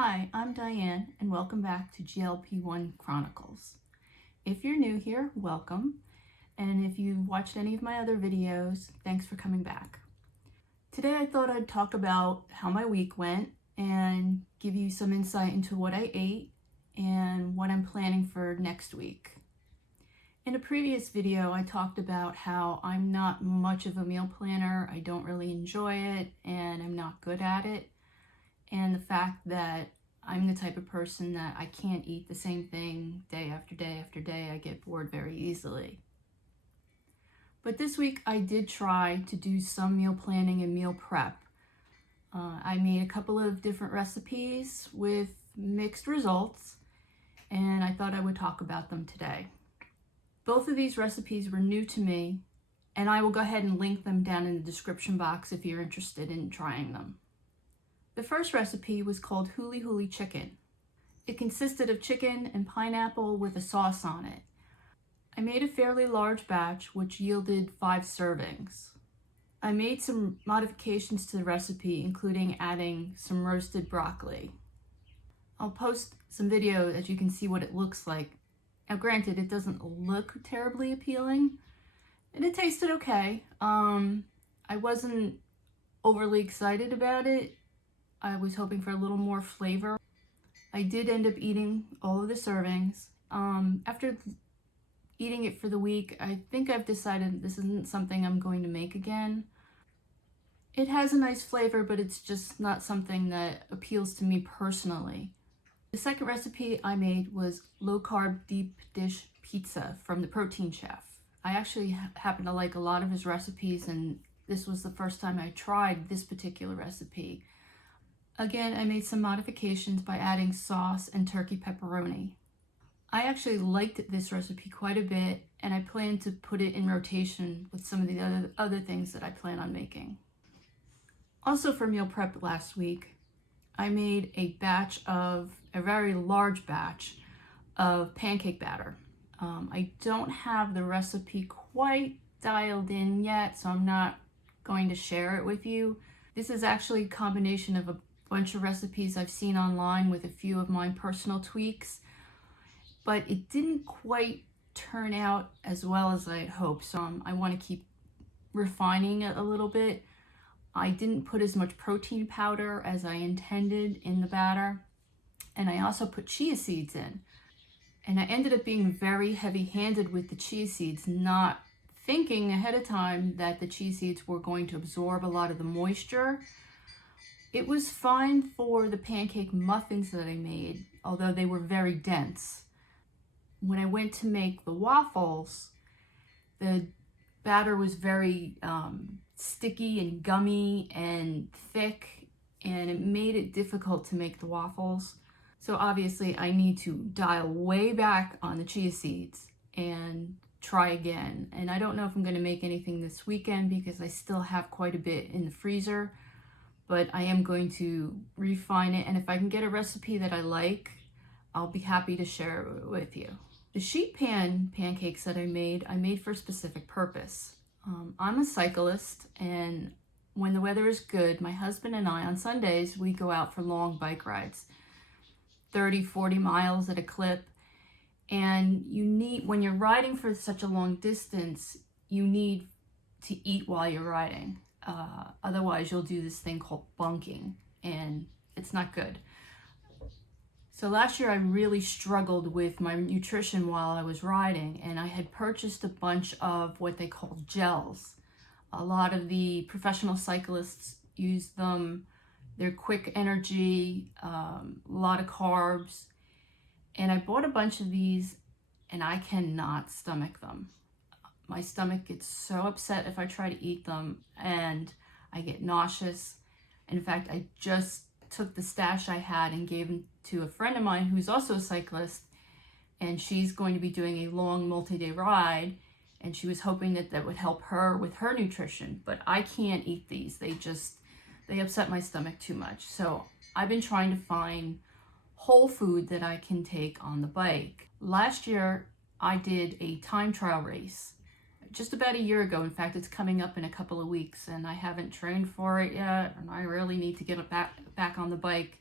Hi, I'm Diane and welcome back to GLP-1 Chronicles. If you're new here, welcome. And if you've watched any of my other videos, thanks for coming back. Today I thought I'd talk about how my week went and give you some insight into what I ate and what I'm planning for next week. In a previous video, I talked about how I'm not much of a meal planner. I don't really enjoy it and I'm not good at it. And the fact that I'm the type of person that I can't eat the same thing day after day after day. I get bored very easily. But this week I did try to do some meal planning and meal prep. I made a couple of different recipes with mixed results, and I thought I would talk about them today. Both of these recipes were new to me, and I will go ahead and link them down in the description box if you're interested in trying them. The first recipe was called Huli Huli Chicken. It consisted of chicken and pineapple with a sauce on it. I made a fairly large batch, which yielded 5 servings. I made some modifications to the recipe, including adding some roasted broccoli. I'll post some video as you can see what it looks like. Now granted, it doesn't look terribly appealing, and it tasted okay. I wasn't overly excited about it. I was hoping for a little more flavor. I did end up eating all of the servings. After eating it for the week, I think I've decided this isn't something I'm going to make again. It has a nice flavor, but it's just not something that appeals to me personally. The second recipe I made was low-carb deep dish pizza from the Protein Chef. I actually happen to like a lot of his recipes, and this was the first time I tried this particular recipe. Again, I made some modifications by adding sauce and turkey pepperoni. I actually liked this recipe quite a bit, and I plan to put it in rotation with some of the other things that I plan on making. Also for meal prep last week, I made a very large batch of pancake batter. I don't have the recipe quite dialed in yet, so I'm not going to share it with you. This is actually a combination of a bunch of recipes I've seen online with a few of my personal tweaks, but it didn't quite turn out as well as I had hoped, so I want to keep refining it a little bit. I didn't put as much protein powder as I intended in the batter, and I also put chia seeds in, and I ended up being very heavy-handed with the chia seeds, not thinking ahead of time that the chia seeds were going to absorb a lot of the moisture. It was fine for the pancake muffins that I made, although they were very dense. When I went to make the waffles, the batter was very sticky and gummy and thick, and it made it difficult to make the waffles. So obviously I need to dial way back on the chia seeds and try again. And I don't know if I'm going to make anything this weekend because I still have quite a bit in the freezer. But I am going to refine it, and if I can get a recipe that I like, I'll be happy to share it with you. The sheet pan pancakes that I made for a specific purpose. I'm a cyclist, and when the weather is good, my husband and I, on Sundays, we go out for long bike rides, 30, 40 miles at a clip. And when you're riding for such a long distance, you need to eat while you're riding. Otherwise you'll do this thing called bunking, and it's not good. So last year I really struggled with my nutrition while I was riding, and I had purchased a bunch of what they call gels. A lot of the professional cyclists use them. They're quick energy, a lot of carbs, and I bought a bunch of these, and I cannot stomach them. My stomach gets so upset if I try to eat them, and I get nauseous. In fact, I just took the stash I had and gave them to a friend of mine who's also a cyclist, and she's going to be doing a long multi-day ride, and she was hoping that that would help her with her nutrition, but I can't eat these. They upset my stomach too much. So I've been trying to find whole food that I can take on the bike. Last year, I did a time trial race. Just about a year ago. In fact, it's coming up in a couple of weeks, and I haven't trained for it yet, and I really need to get back on the bike.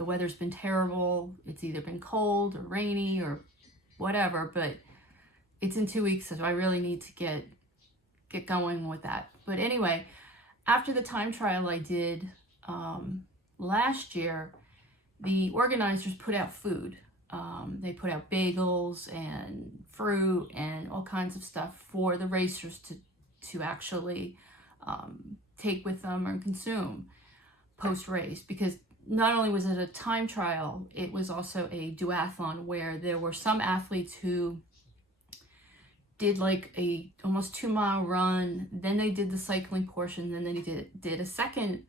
The weather's been terrible. It's either been cold or rainy or whatever, but it's in 2 weeks, so I really need to get going with that. But anyway, after the time trial I did last year, the organizers put out food. They put out bagels and fruit and all kinds of stuff for the racers to actually take with them or consume post-race, because not only was it a time trial, it was also a duathlon where there were some athletes who did like a almost 2-mile run, then they did the cycling portion, then they did a second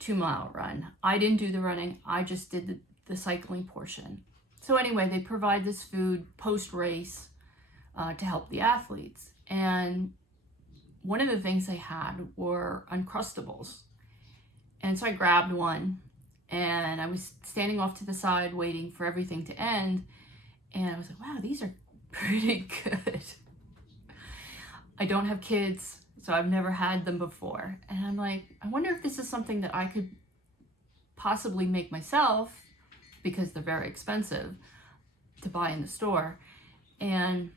2-mile run. I didn't do the running, I just did the cycling portion. So anyway, they provide this food post-race to help the athletes. And one of the things they had were Uncrustables. And so I grabbed one, and I was standing off to the side waiting for everything to end. And I was like, wow, these are pretty good. I don't have kids, so I've never had them before. And I'm like, I wonder if this is something that I could possibly make myself, because they're very expensive to buy in the store, and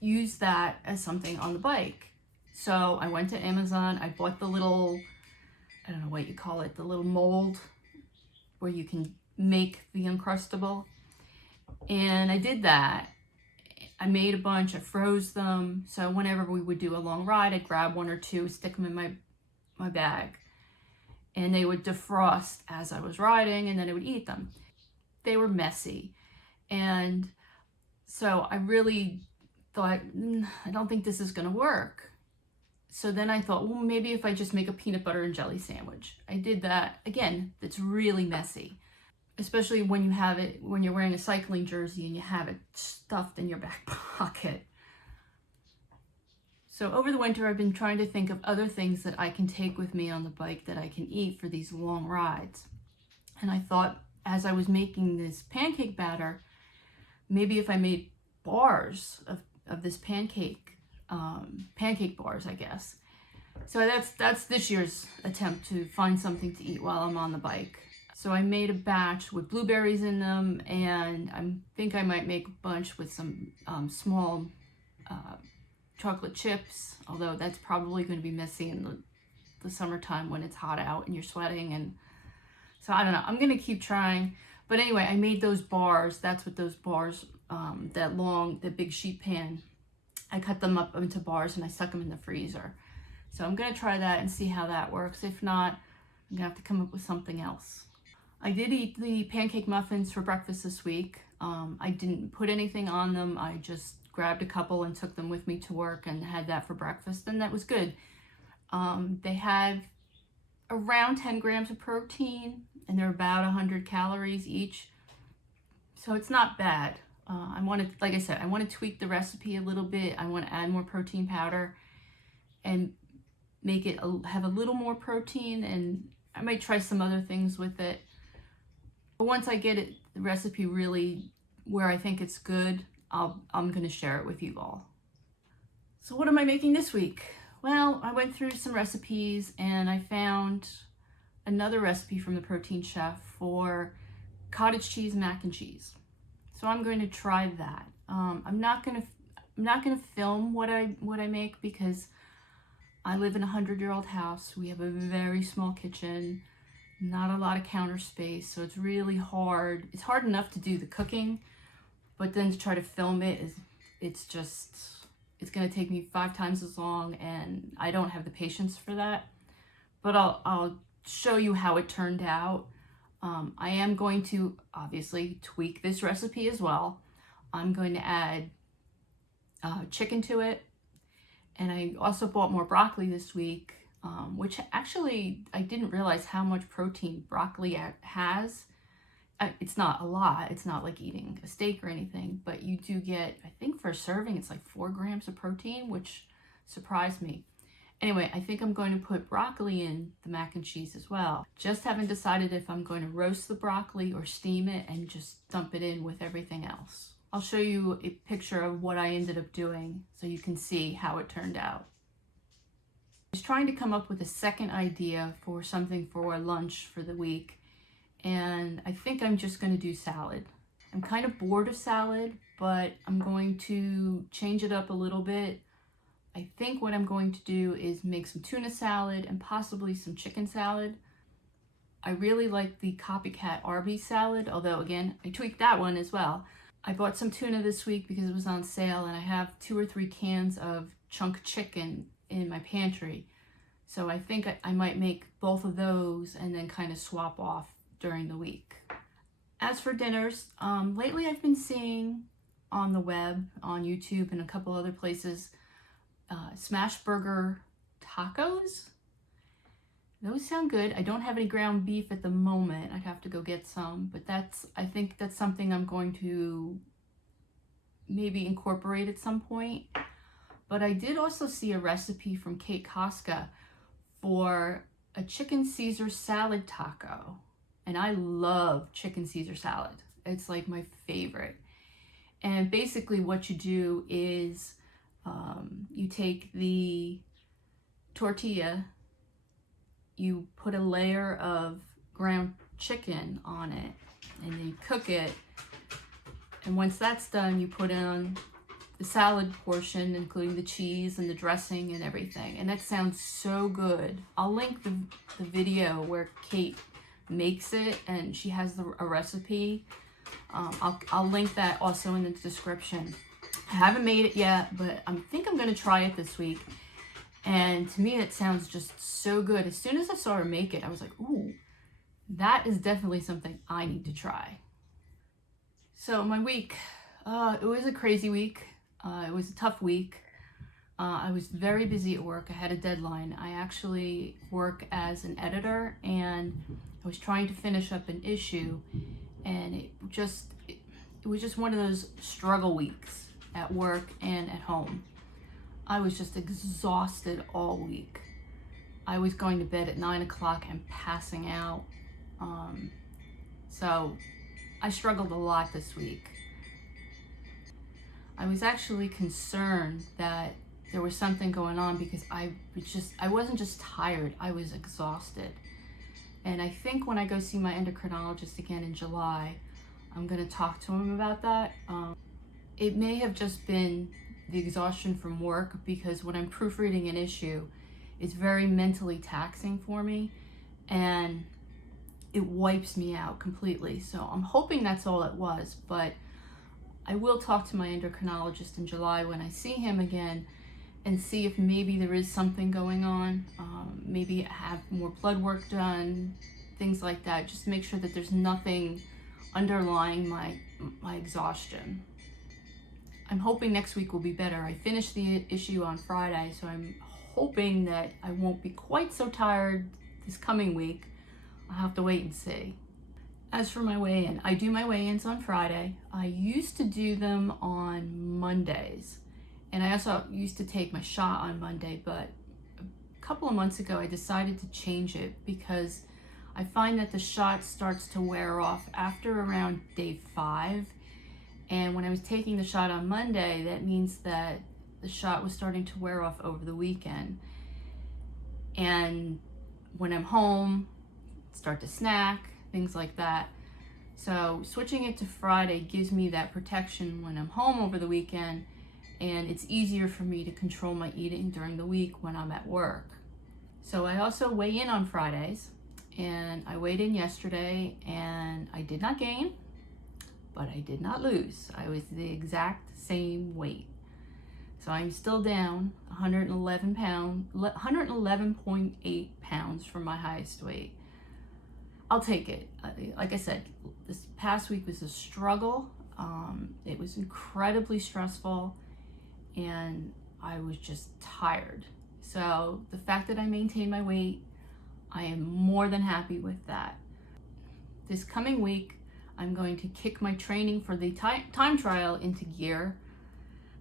use that as something on the bike. So I went to Amazon, I bought the little, I don't know what you call it, the little mold where you can make the Uncrustable. And I did that. I made a bunch, I froze them. So whenever we would do a long ride, I'd grab 1 or 2, stick them in my bag. And they would defrost as I was riding, and then I would eat them. They were messy. And so I really thought, I don't think this is gonna work. So then I thought, well, maybe if I just make a peanut butter and jelly sandwich. I did that. Again, it's really messy, especially when you have it, when you're wearing a cycling jersey and you have it stuffed in your back pocket. So over the winter, I've been trying to think of other things that I can take with me on the bike that I can eat for these long rides. And I thought, as I was making this pancake batter, maybe if I made bars of this pancake bars, I guess. So that's this year's attempt to find something to eat while I'm on the bike. So I made a batch with blueberries in them, and I think I might make a bunch with some small chocolate chips, although that's probably going to be messy in the summertime when it's hot out and you're sweating. And so I don't know, I'm going to keep trying. But anyway, I made those bars. That's what those bars, that big sheet pan, I cut them up into bars and I stuck them in the freezer. So I'm going to try that and see how that works. If not, I'm going to have to come up with something else. I did eat the pancake muffins for breakfast this week. I didn't put anything on them. I just grabbed a couple and took them with me to work and had that for breakfast, and that was good. They had around 10 grams of protein, and they're about 100 calories each. So it's not bad. Like I said, I want to tweak the recipe a little bit. I want to add more protein powder and make it have a little more protein, and I might try some other things with it. But once I get the recipe really where I think it's good, I'm going to share it with you all. So what am I making this week? Well, I went through some recipes and I found another recipe from the Protein Chef for cottage cheese mac and cheese. So I'm going to try that. I'm not going to film what I make, because I live in a 100-year-old house. We have a very small kitchen, not a lot of counter space, so it's really hard. It's hard enough to do the cooking, but then to try to film it it's going to take me 5 times as long, and I don't have the patience for that. But I'll show you how it turned out. I am going to obviously tweak this recipe as well. I'm going to add chicken to it, and I also bought more broccoli this week, which actually I didn't realize how much protein broccoli has. It's not a lot. It's not like eating a steak or anything, but you do get, I think for a serving, it's like 4 grams of protein, which surprised me. Anyway, I think I'm going to put broccoli in the mac and cheese as well. Just haven't decided if I'm going to roast the broccoli or steam it and just dump it in with everything else. I'll show you a picture of what I ended up doing so you can see how it turned out. I was trying to come up with a second idea for something for lunch for the week, and I think I'm just going to do salad. I'm kind of bored of salad, but I'm going to change it up a little bit. I think what I'm going to do is make some tuna salad and possibly some chicken salad. I really like the copycat Arby's salad, although again, I tweaked that one as well. I bought some tuna this week because it was on sale, and I have 2 or 3 cans of chunk chicken in my pantry. So I think I might make both of those and then kind of swap off during the week. As for dinners, lately I've been seeing on the web, on YouTube and a couple other places, smash burger tacos. Those sound good. I don't have any ground beef at the moment. I'd have to go get some, but I think that's something I'm going to maybe incorporate at some point. But I did also see a recipe from Kate Koska for a chicken Caesar salad taco. And I love chicken Caesar salad. It's like my favorite. And basically what you do is you take the tortilla, you put a layer of ground chicken on it, and then you cook it. And once that's done, you put on the salad portion, including the cheese and the dressing and everything. And that sounds so good. I'll link the video where Kate makes it, and she has a recipe. I'll link that also in the description. I haven't made it yet, but I think I'm gonna try it this week. And to me, it sounds just so good. As soon as I saw her make it, I was like, ooh, that is definitely something I need to try. So my week, it was a crazy week. It was a tough week. I was very busy at work. I had a deadline. I actually work as an editor, and I was trying to finish up an issue, and it was just one of those struggle weeks at work and at home. I was just exhausted all week. I was going to bed at 9 o'clock and passing out. So I struggled a lot this week. I was actually concerned that there was something going on because I wasn't just tired, I was exhausted. And I think when I go see my endocrinologist again in July, I'm gonna talk to him about that. It may have just been the exhaustion from work, because when I'm proofreading an issue, it's very mentally taxing for me and it wipes me out completely. So I'm hoping that's all it was, but I will talk to my endocrinologist in July when I see him again and see if maybe there is something going on. Maybe have more blood work done, things like that, just to make sure that there's nothing underlying my exhaustion. I'm hoping next week will be better. I finished the issue on Friday, so I'm hoping that I won't be quite so tired this coming week. I'll have to wait and see. As for my weigh-in, I do my weigh-ins on Friday. I used to do them on Mondays, and I also used to take my shot on Monday, but a couple of months ago I decided to change it because I find that the shot starts to wear off after around day 5. And when I was taking the shot on Monday, that means that the shot was starting to wear off over the weekend. And when I'm home, start to snack, things like that. So switching it to Friday gives me that protection when I'm home over the weekend, and it's easier for me to control my eating during the week when I'm at work. So I also weigh in on Fridays, and I weighed in yesterday, and I did not gain, but I did not lose. I was the exact same weight. So I'm still down 111.8 pounds from my highest weight. I'll take it. Like I said, this past week was a struggle. It was incredibly stressful, and I was just tired. So the fact that I maintained my weight, I am more than happy with that. This coming week, I'm going to kick my training for the time trial into gear.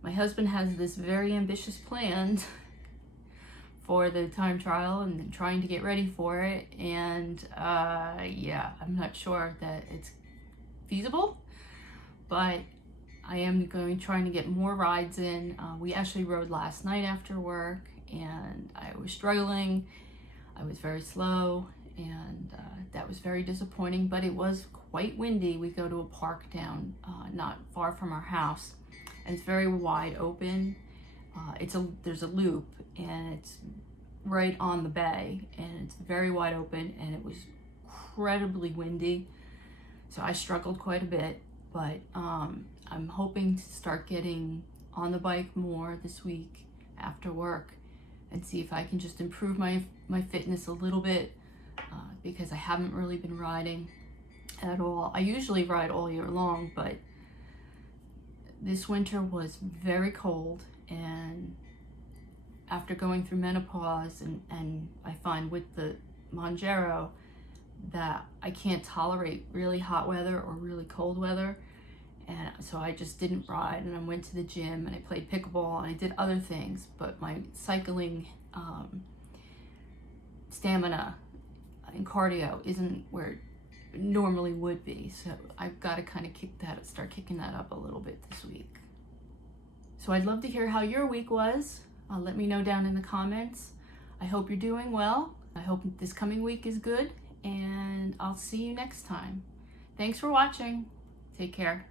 My husband has this very ambitious plan for the time trial and trying to get ready for it. And yeah, I'm not sure that it's feasible, but I am trying to get more rides in. We actually rode last night after work, and I was struggling. I was very slow, and that was very disappointing, but it was quite windy. We go to a park down not far from our house, and it's very wide open. There's a loop, and it's right on the bay, and it's very wide open, and it was incredibly windy, so I struggled quite a bit. But I'm hoping to start getting on the bike more this week after work and see if I can just improve my fitness a little bit, because I haven't really been riding at all. I usually ride all year long, but this winter was very cold, and after going through menopause, and I find with the Mounjaro that I can't tolerate really hot weather or really cold weather, and so I just didn't ride, and I went to the gym and I played pickleball and I did other things, but my cycling stamina and cardio isn't where it normally would be, so I've got to kind of start kicking that up a little bit this week. So I'd love to hear how your week was. Let me know down in the comments. I hope you're doing well. I hope this coming week is good, and I'll see you next time. Thanks for watching. Take care.